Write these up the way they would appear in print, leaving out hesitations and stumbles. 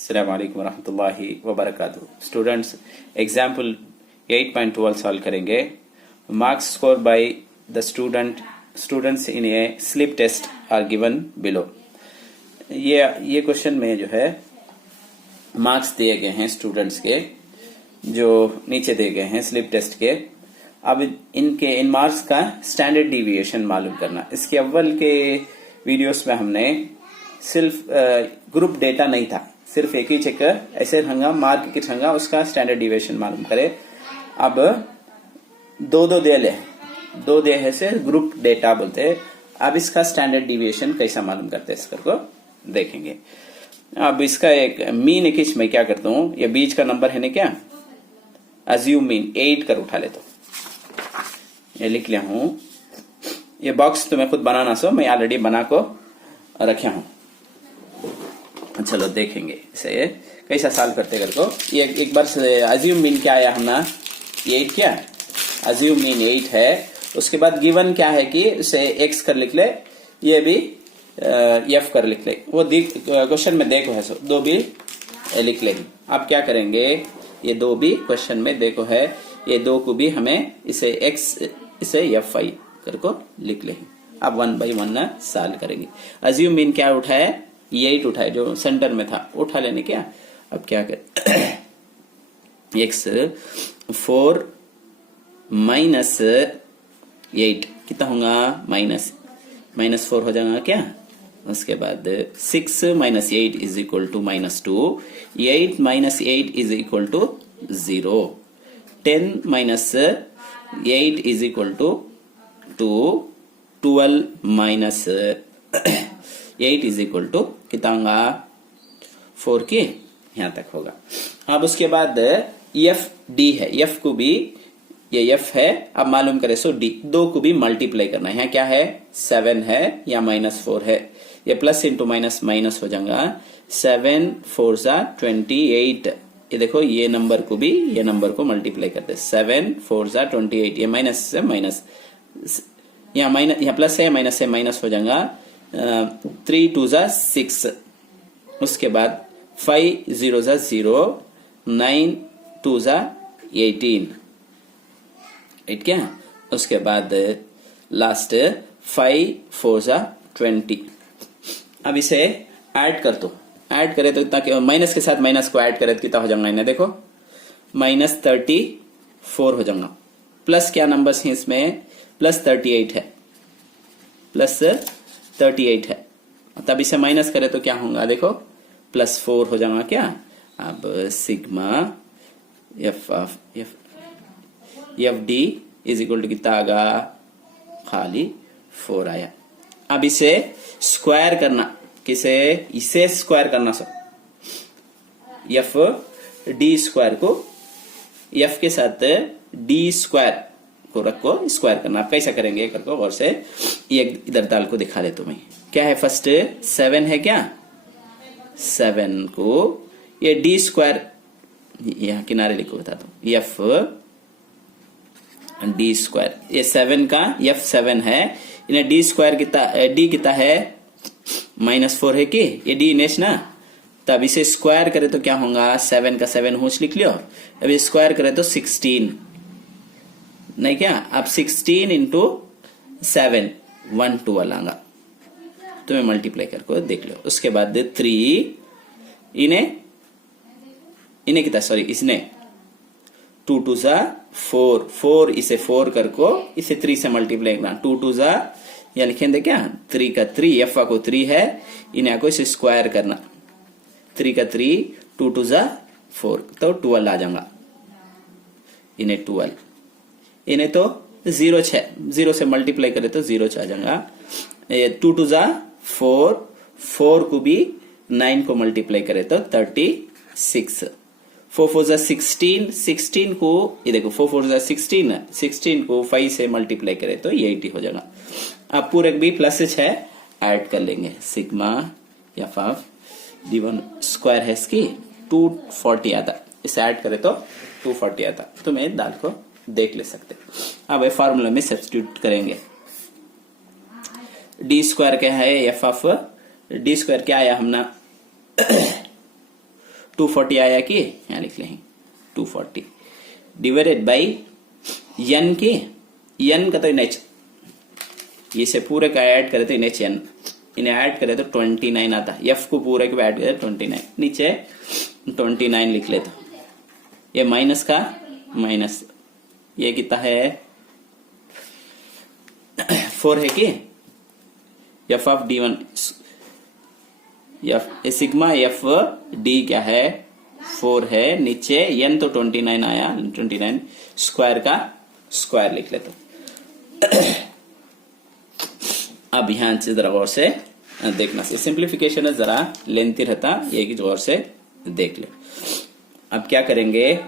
अस्सलाम वालेकुम रहमतुल्लाहि व बरकातुहू। स्टूडेंट्स, एग्जाम्पल 8.12 सॉल्व करेंगे। Marks score by the students in a slip test are given below. ये क्वेश्चन में जो है मार्क्स दिए गए हैं स्टूडेंट्स के, जो नीचे दिए गए हैं स्लिप टेस्ट के। अब इन मार्क्स का स्टैंडर्ड डिविएशन मालूम करना। इसके अव्वल के वीडियोस में हमने सिर्फ ग्रुप डेटा नहीं था, सिर्फ एक ही चेक ऐसे रंगा मार्क की रंगा उसका स्टैंडर्ड डिविएशन मालूम करे। अब दो दे है से ग्रुप डेटा बोलते हैं। अब इसका स्टैंडर्ड डिविएशन कैसा मालूम करते हैं इसको को देखेंगे। अब इसका एक मीन एक मैं क्या करता हूं, ये बीच का नंबर है ना, क्या अज्यूम मीन 8 कर उठा ले तो ये लिख लिया हूं। ये बॉक्स तो मैं खुद बनाना सो, मैं ऑलरेडी बना को रखा हूं। चलो देखेंगे इसे कैसा सॉल्व करते कर को। ये एक बार अज्यूम मीन क्या आया हमना 8, क्या अज्यूम मीन 8 है। उसके बाद गिवन क्या है कि उसे x कर लिख ले, ये भी f कर लिख ले। वो क्वेश्चन में देखो है, सो दो भी लिख ले। अब क्या करेंगे, ये दो भी क्वेश्चन में देखो है, ये दो को भी हमें इसे x इसे fi कर को लिख ले। अब 1 by 1 ना सॉल्व करेंगे। अज्यूम मीन क्या उठाए, 8 उठाए जो सेंटर में था उठा लेने। क्या अब क्या कर x 4 माइनस 8 कितना होगा, माइनस 4 हो जाएगा क्या। उसके बाद 6 minus 8 is equal to -2, 8 minus 8 is equal to 0, 10 minus 8 is equal to 2, 12 minus 8 is equal to कितना होगा 4 के यहां तक होगा। अब उसके बाद एफ डी है, एफ को भी ये एफ है। अब मालूम करें सो डी, दो को भी मल्टीप्लाई करना है। यहाँ क्या है 7 है या -4 है, ये प्लस इंटू माइनस माइनस हो जाएगा। 7 4 28, ये देखो ये नंबर को भी ये नंबर को मल्टीप्लाई करते 7 4 28, ये माइनस से माइनस, यहाँ प्लस है माइनस से माइनस हो जाएगा। 3 2 6, उसके बाद 5 0 0, 9 2 18, राइट क्या। उसके बाद लास्ट 5 4 20। अब इसे ऐड कर दो, ऐड करे तो इतना माइनस के साथ माइनस को ऐड करे तो कितना हो जाएगा, इन्हें देखो -34 हो जाएगा। प्लस क्या नंबर्स हैं इसमें, +38 है, +38 है। तब इसे माइनस करे तो क्या होगा, देखो +4 हो जाएगा क्या। अब sigma F D is equal to कितना आगा, खाली 4 आया। अब इसे स्क्वायर करना, किसे इसे स्क्वायर करना सो एफ डी स्क्वायर को एफ के साथ डी स्क्वायर को रखो स्क्वायर करना। आप कैसा करेंगे करको और से ये इधर दाल को दिखा दे तुम्हें। क्या है फर्स्ट 7 है, क्या 7 को ये डी स्क्वायर यहाँ किनारे लिखो बता दो, एफ डी स्क्वायर, ये 7 का एफ 7 है, इन्हें डी स्क्वायर कितना डी कितना है -4 है कि ये डी नेश ना। तब इसे स्क्वायर करे तो क्या होगा, 7 का 7 होश लिख लियो। अब स्क्वायर करे तो 16 नहीं क्या। अब 16 इंटू 7 112 आएगा, तुम्हें मल्टीप्लाई करके देख लो। उसके बाद 3 इन्हें कितना, सॉरी इसने 2 2 4, 4 इसे 4 करको इसे 3 से मल्टीप्लाई करना। 2 2 या लिखेंगे क्या 3 का 3, एफ को 3 है, इन्हें को इसे स्क्वायर करना। 3 का 3, 2 2 4 तो 12 आ जाएगा। इन्हें 12, इन्हें तो 0 से मल्टीप्लाई करे तो 0 आ जाएगा। 2 2 4, 4 को भी 9 को मल्टीप्लाई करे तो 36, 4 4 16, 16 को ये देखो 4 4 16, 16 को 5 से मल्टीप्लाई करे तो 80 हो जाएगा। अब पूरे भी प्लस है, ऐड कर लेंगे। Sigma F of D1 square है इसकी 240 आता, इसे ऐड करे तो 240 आता। तो मैं दाल को देख ले सकते। अब ये फार्मूला में सब्स्टिट्यूट करेंगे। डी स्क्वायर क्या है, एफ ऑफ डी स्क्वायर क्या आया हमने 240 आया कि यहाँ लिख लेंगे 240 डिवाइडेड बाई n की n का तो एच इसे पूरे का ऐड करे तो एच n इन्हें ऐड करे तो 29 आता है। f को पूरे को ऐड करे 29 नीचे 29 लिख ले तो ये माइनस का माइनस ये कितना है 4 है कि F of d1 sigma F D क्या है 4 है नीचे n तो 29 आया 29 स्क्वायर का स्क्वायर लिख ले तो अब यहां से जरा गौर से देखना से सिंप्लीफिकेशन है जरा लेंथी रहता ये की गौर से देख ले। अब क्या करेंगे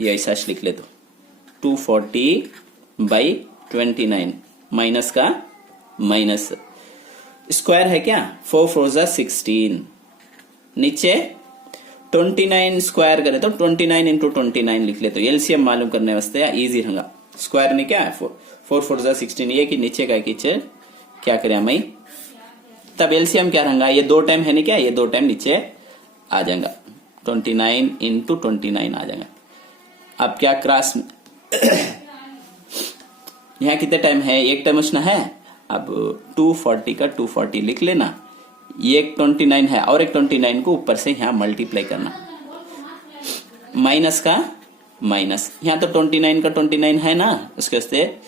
ये ऐसा लिख ले तो 240 बाई 29 माइनस का माइनस स्क्वायर है क्या 4 4 जा 16 नीचे 29 स्क्वायर करे तो 29 इंटू 29 लिख ले तो एलसीएम मालूम करने वास्ते इजी रहेगा। स्क्वायर ने क्या है 4 4 जा 16 ये कि नीचे का कीचे क्या करें मैं तब एलसीएम क्या रहेगा ये 2 टाइम है नहीं क्या ये 2 टाइम नीचे आ जाएगा 29 इंटू 29 आ जाएगा। अब क्या क्रॉस यहाँ कितने टाइम है एक टाइम उसना है अब 240 का 240 लिख लेना ये एक 29 है और एक 29 को ऊपर से यहाँ मल्टीप्लाई करना माइनस का माइनस यहाँ तो 29 का 29 है ना उसके वास्ते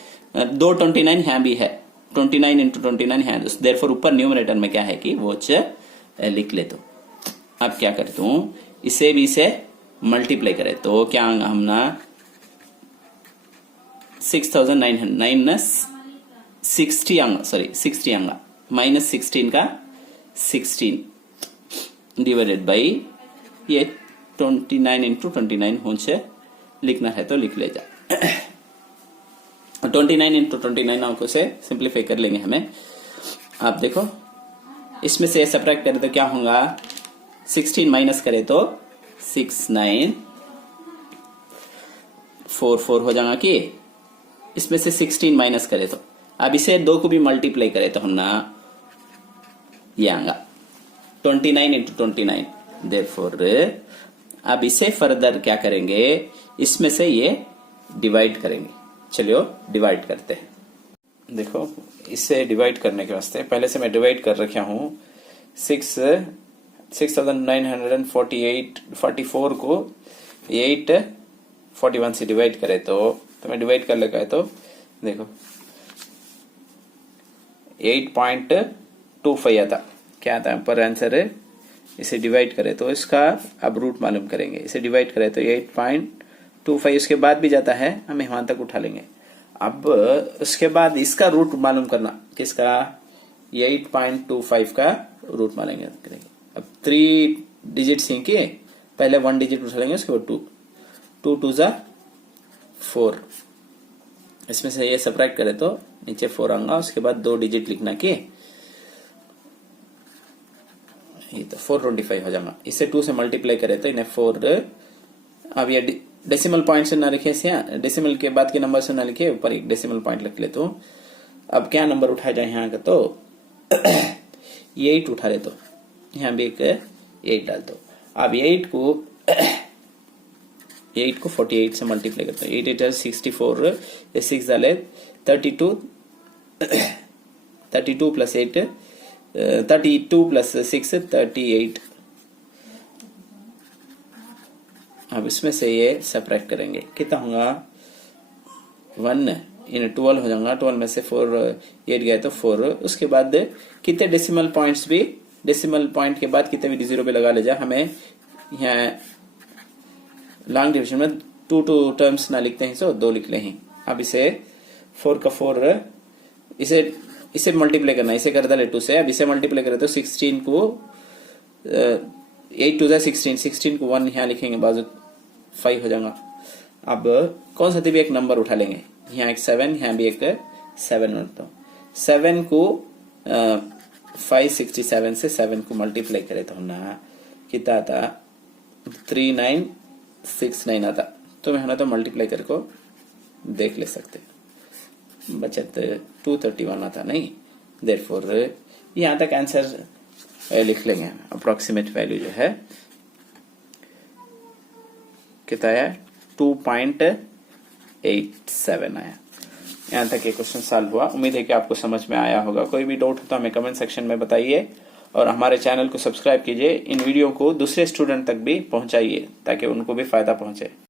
2 29 यहाँ भी है 29 इंटू 29 है देयरफॉर ऊपर न्यूमरेटर में क्या है कि वो लिख ले तो अब क्या करता हूँ इसे भी इसे मल्टीप्लाई करे तो क्या आएगा हमना 6900 60 आंगा सॉरी 60 आंगा माइनस 16 का 16 डिवाइडेड बाई ये 29 इंटू 29 हो लिखना है तो लिख ले जा 29 इंटू 29 अंकों से सिंप्लीफाई कर लेंगे हमें। आप देखो इसमें से सब्ट्रैक्ट करें तो क्या होगा 16 माइनस करे तो 6944 हो जाएगा कि इसमें से 16 माइनस करे तो अब इसे 2 को भी मल्टीप्लाई करे तो हम ना ये आएगा 29 इंटू 29 देयरफॉर अब इसे फर्दर क्या करेंगे इसमें से ये डिवाइड करेंगे। चलिए डिवाइड करते हैं। देखो इसे डिवाइड करने के वास्ते पहले से मैं डिवाइड कर रखा हूं 6944 को 841 से डिवाइड करे तो मैं डिवाइड कर लगा है तो देखो 8.25 आता क्या आता है पर आंसर है। इसे डिवाइड करें तो इसका अब रूट मालूम करेंगे इसे डिवाइड करें तो 8.25 उसके बाद भी जाता है हम यहां तक उठा लेंगे। अब उसके बाद इसका रूट मालूम करना किसका 8.25 का रूट मालेंगे करेंगे। अब 3 डिजिट के पहले 1 डिजिट उठा लेंगे उसके बाद 2 2 जा 4 इसमें से ये सब्ट्रैक्ट करें तो नीचे 4 आएगा उसके बाद 2 डिजिट लिखना कि ये तो 425 हो जाएगा। इसे 2 से मल्टीप्लाई करें तो इन्हें 4 अब ये डेसिमल पॉइंट से ना लिखे डेसिमल के बाद के नंबर से ना लिखे ऊपर एक डेसिमल पॉइंट लिख ले तो अब क्या नंबर उठाया जाए यहाँ का तो 8 उठा ले तो यहाँ भी एक 8 डाल दो। अब 8 को 48 से मल्टीप्लाई करते हैं 8 8 64 ये 6 डाले 32 प्लस 8 32 प्लस 6 38। अब इसमें से ये सब्ट्रैक्ट करेंगे कितना होगा 1 इन 12 हो जाएगा 12 में से 4 8 गए तो 4 उसके बाद कितने डेसिमल पॉइंट्स भी डेसिमल पॉइंट के बाद कितने भी जीरो पे लगा ले जा हमें यहाँ लॉन्ग डिविजन में 2 टर्म्स ना लिखते हैं सो 2 लिख ले हैं। अब इसे 4 का 4 इसे मल्टीप्लाई करना इसे कर डाले 2 से अब इसे मल्टीप्लाई करें तो 16 को 8 2 16 को 1 यहाँ लिखेंगे बाजू 5 हो जाएगा। अब कौन सा भी एक नंबर उठा लेंगे यहाँ एक 7 यहाँ भी एक 7 तो 7 को 567 से 7 को मल्टीप्लाई करे तो ना कितना आता 3969 आता तो मैं ना तो मल्टीप्लाई करके देख ले सकते बचत 231 आता नहीं देयरफॉर यहाँ तक आंसर लिख लेंगे। अप्रोक्सीमेट वैल्यू जो है कितना आया, 2.87 आया। यहाँ तक ये क्वेश्चन सॉल्व हुआ। उम्मीद है कि आपको समझ में आया होगा। कोई भी डाउट हो तो हमें कमेंट सेक्शन में बताइए और हमारे चैनल को सब्सक्राइब कीजिए। इन वीडियो को दूसरे स्टूडेंट तक भी पहुंचाइए ताकि उनको भी फायदा पहुंचे।